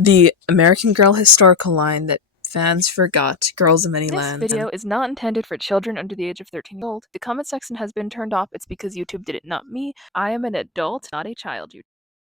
the American Girl historical line that fans forgot, Girls of Many This Lands. video is not intended for children under the age of 13 years old. The comment section has been turned off. It's because YouTube did it, not me. I am an adult, not a child.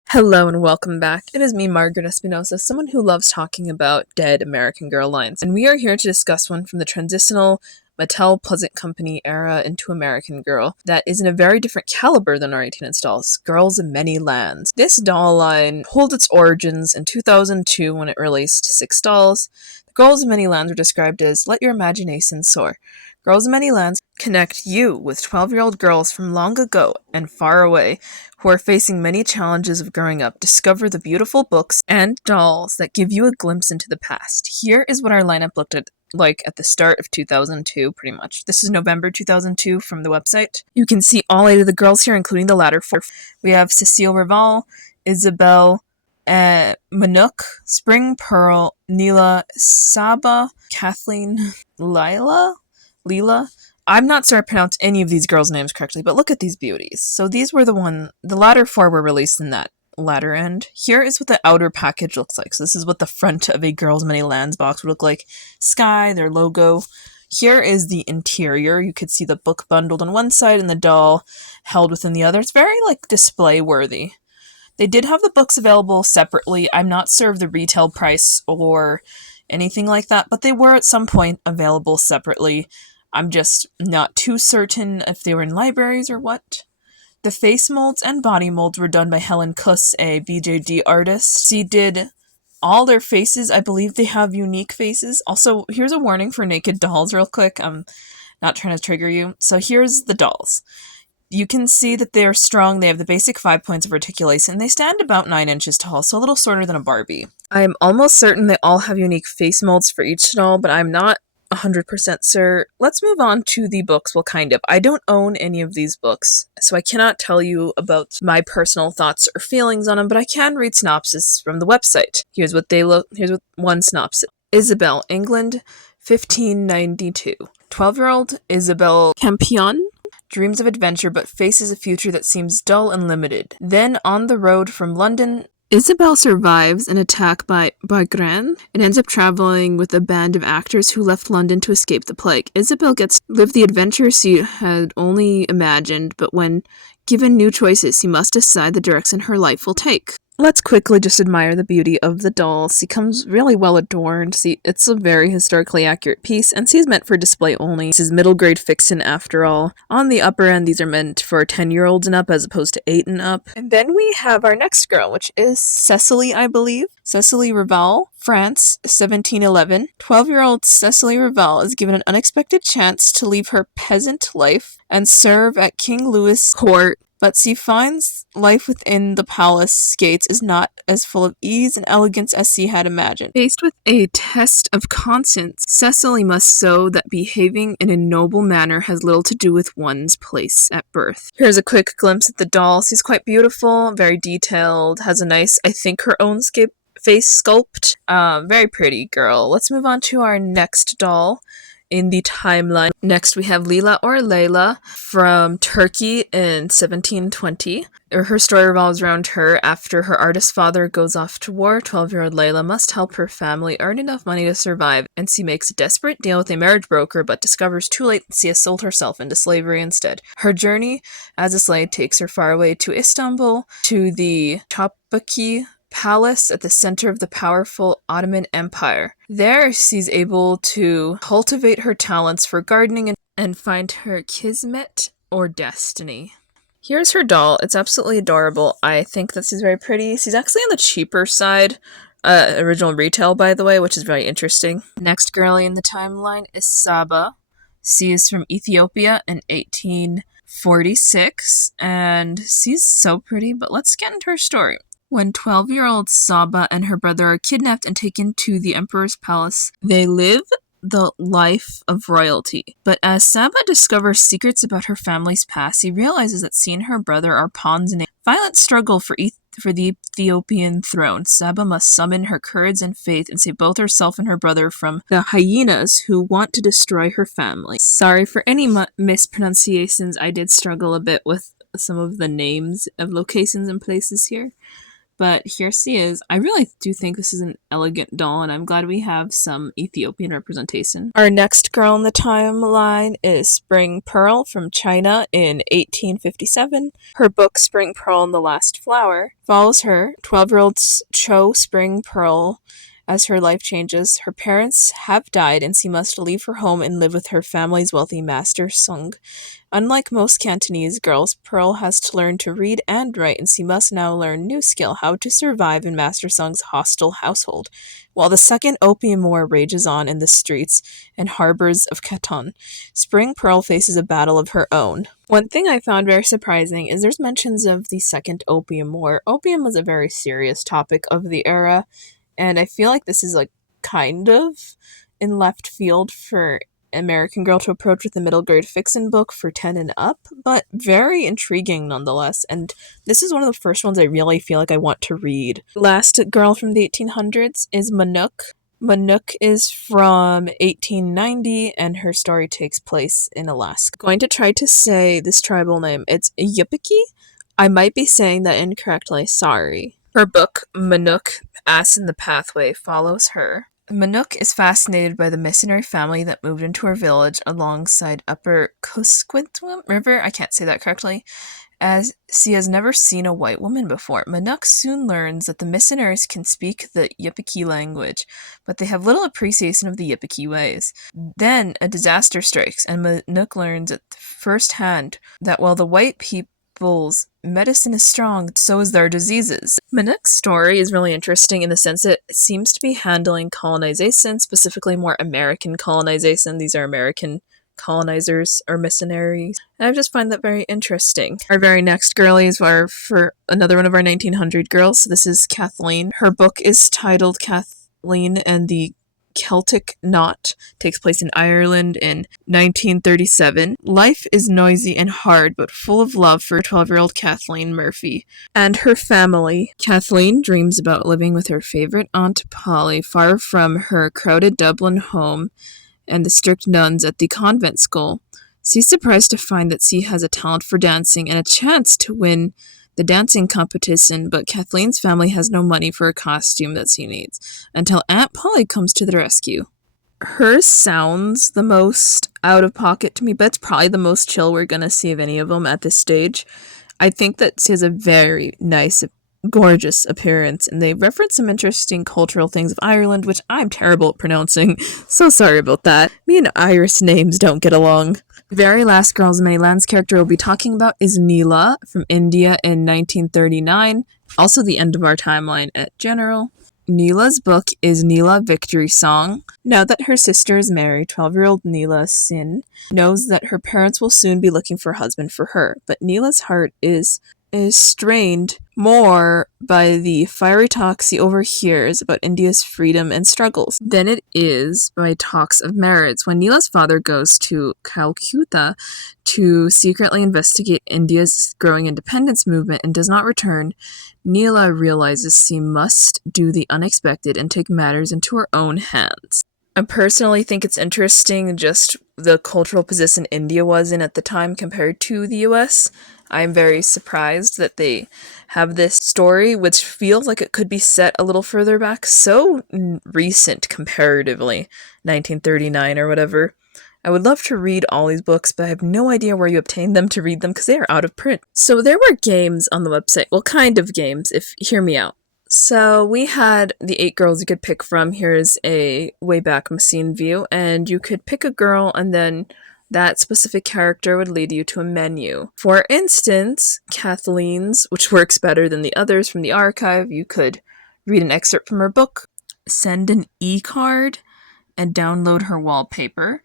Hello and welcome back. It is me, Margaret Espinosa, someone who loves talking about dead American Girl lines, and we are here to discuss one from the transitional Mattel Pleasant Company era into American Girl that is in a very different caliber than our 18-inch dolls, Girls of Many Lands. This doll line holds its origins in 2002 when it released 6 dolls. The Girls of Many Lands were described as "let your imagination soar." Girls of Many Lands connect you with 12-year-old girls from long ago and far away who are facing many challenges of growing up. Discover the beautiful books and dolls that give you a glimpse into the past. Here is what our lineup looked like at the start of 2002, pretty much. This is November 2002 from the website. You can see all 8 of the girls here, including the latter 4. We have Cecile Rival, Isabel, Manook, Spring Pearl, Neela, Saba, Kathleen, Leela. I'm not sure I pronounced any of these girls' names correctly, but look at these beauties. So these were the latter 4 were released in that latter end. Here is what the outer package looks like. So this is what the front of a Girls Many Lands box would look like. Sky, their logo. Here is the interior. You could see the book bundled on one side and the doll held within the other. It's very display worthy. They did have the books available separately. I'm not sure of the retail price or anything like that, but they were at some point available separately. I'm just not too certain if they were in libraries or what. The face molds and body molds were done by Helen Kuss, a BJD artist. She did all their faces. I believe they have unique faces. Also, here's a warning for naked dolls real quick. I'm not trying to trigger you. So here's the dolls. You can see that they're strong. They have the basic 5 points of articulation. They stand about 9 inches tall, so a little shorter than a Barbie. I am almost certain they all have unique face molds for each doll, but I'm not 100% sure. Let's move on to the books. Well, kind of. I don't own any of these books, so I cannot tell you about my personal thoughts or feelings on them, but I can read synopsis from the website. Here's what one synopsis. Isabel, England, 1592. 12-year-old Isabel Campion dreams of adventure but faces a future that seems dull and limited. Then, on the road from London, Isabel survives an attack by Gran and ends up traveling with a band of actors who left London to escape the plague. Isabel gets to live the adventure she had only imagined, but when given new choices, she must decide the direction her life will take. Let's quickly just admire the beauty of the doll. She comes really well adorned. It's a very historically accurate piece, and she's meant for display only. This is middle grade fiction after all. On the upper end, these are meant for 10-year-olds and up as opposed to 8 and up. And then we have our next girl, which is Cecily, I believe. Cecily Rival, France, 1711. 12-year-old Cecily Rival is given an unexpected chance to leave her peasant life and serve at King Louis' court, but she finds life within the palace gates is not as full of ease and elegance as she had imagined. Faced with a test of conscience, Cecily must show that behaving in a noble manner has little to do with one's place at birth. Here's a quick glimpse at the doll. She's quite beautiful, very detailed, has a nice, I think, her own face sculpt. Very pretty girl. Let's move on to our next doll in the timeline. Next, we have Leela or Layla from Turkey in 1720. Her story revolves around her. After her artist father goes off to war, 12-year-old Layla must help her family earn enough money to survive, and she makes a desperate deal with a marriage broker, but discovers too late she has sold herself into slavery instead. Her journey as a slave takes her far away to Istanbul, to the Topkapı Palace at the center of the powerful Ottoman Empire. There, she's able to cultivate her talents for gardening and find her kismet or destiny. Here's her doll. It's absolutely adorable. I think that she's very pretty. She's actually on the cheaper side, original retail, by the way, which is very interesting. Next girlie in the timeline is Saba. She is from Ethiopia in 1846, and she's so pretty, but let's get into her story. When 12-year-old Saba and her brother are kidnapped and taken to the emperor's palace, they live the life of royalty. But as Saba discovers secrets about her family's past, he realizes that she and her brother are pawns in a violent struggle for the Ethiopian throne. Saba must summon her courage and faith and save both herself and her brother from the hyenas who want to destroy her family. Sorry for any mispronunciations. I did struggle a bit with some of the names of locations and places here. but here she is. I really do think this is an elegant doll, and I'm glad we have some Ethiopian representation. Our next girl in the timeline is Spring Pearl from China in 1857. Her book, Spring Pearl and the Last Flower, follows her, 12-year-old Cho Spring Pearl, as her life changes. Her parents have died, and she must leave her home and live with her family's wealthy master, Sung. Unlike most Cantonese girls, Pearl has to learn to read and write, and she must now learn new skill, how to survive in Master Sung's hostile household. While the Second Opium War rages on in the streets and harbors of Canton, Spring Pearl faces a battle of her own. One thing I found very surprising is there's mentions of the Second Opium War. Opium was a very serious topic of the era, and I feel like this is like kind of in left field for American Girl to approach with a middle grade fiction book for 10 and up, but very intriguing nonetheless. And this is one of the first ones I really feel like I want to read. Last girl from the 1800s is Manuk. Manuk is from 1890, and her story takes place in Alaska. Going to try to say this tribal name. It's Yupiki. I might be saying that incorrectly, sorry. Her book, Manuk, Ass in the Pathway, follows her. Manuk is fascinated by the missionary family that moved into her village alongside Upper Kuskokwim River, I can't say that correctly, as she has never seen a white woman before. Manuk soon learns that the missionaries can speak the Yupiki language, but they have little appreciation of the Yupiki ways. Then a disaster strikes, and Manuk learns at first hand that while the white people's medicine is strong, so is their diseases. Manuk's story is really interesting in the sense that it seems to be handling colonization, specifically more American colonization. These are American colonizers or missionaries. And I just find that very interesting. Our very next girlies are for another one of our 1900 girls. This is Kathleen. Her book is titled Kathleen and the Celtic Knot, takes place in Ireland in 1937. Life is noisy and hard, but full of love for 12-year-old Kathleen Murphy and her family. Kathleen dreams about living with her favorite Aunt Polly, far from her crowded Dublin home and the strict nuns at the convent school. She's surprised to find that she has a talent for dancing and a chance to win the dancing competition, but Kathleen's family has no money for a costume that she needs, until Aunt Polly comes to the rescue. Hers sounds the most out of pocket to me, but it's probably the most chill we're gonna see of any of them at this stage. I think that she has a very nice, gorgeous appearance, and they reference some interesting cultural things of Ireland, which I'm terrible at pronouncing, so sorry about that. Me and Irish names don't get along. The very last Girls of Meny Lands character we'll be talking about is Neela from India in 1939, also the end of our timeline at General. Neela's book is Neela Victory Song. Now that her sister is married, 12-year-old Neela Sin knows that her parents will soon be looking for a husband for her, but Neela's heart is strained more by the fiery talks he overhears about India's freedom and struggles than it is by talks of marriage. When Neela's father goes to Calcutta to secretly investigate India's growing independence movement and does not return, Neela realizes she must do the unexpected and take matters into her own hands. I personally think it's interesting just the cultural position India was in at the time compared to the US. I'm very surprised that they have this story, which feels like it could be set a little further back, so recent comparatively, 1939 or whatever. I would love to read all these books, but I have no idea where you obtain them to read them because they are out of print. So there were games on the website. Well, kind of games, if hear me out. So we had the 8 girls you could pick from. Here's a Wayback Machine view, and you could pick a girl and then that specific character would lead you to a menu. For instance, Kathleen's, which works better than the others from the archive, you could read an excerpt from her book, send an e-card, and download her wallpaper.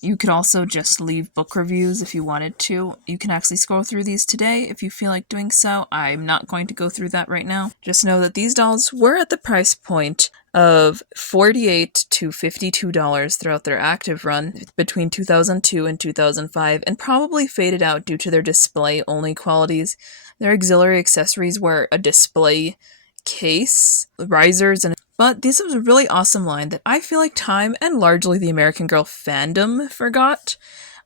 You could also just leave book reviews if you wanted to. You can actually scroll through these today if you feel like doing so. I'm not going to go through that right now. Just know that these dolls were at the price point of $48 to $52 throughout their active run between 2002 and 2005, and probably faded out due to their display-only qualities. Their auxiliary accessories were a display case, risers, but this was a really awesome line that I feel like time and largely the American Girl fandom forgot.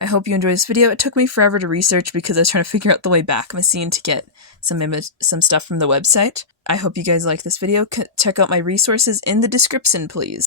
I hope you enjoyed this video. It took me forever to research because I was trying to figure out the way back machine to get some stuff from the website. I hope you guys like this video. Check out my resources in the description, please.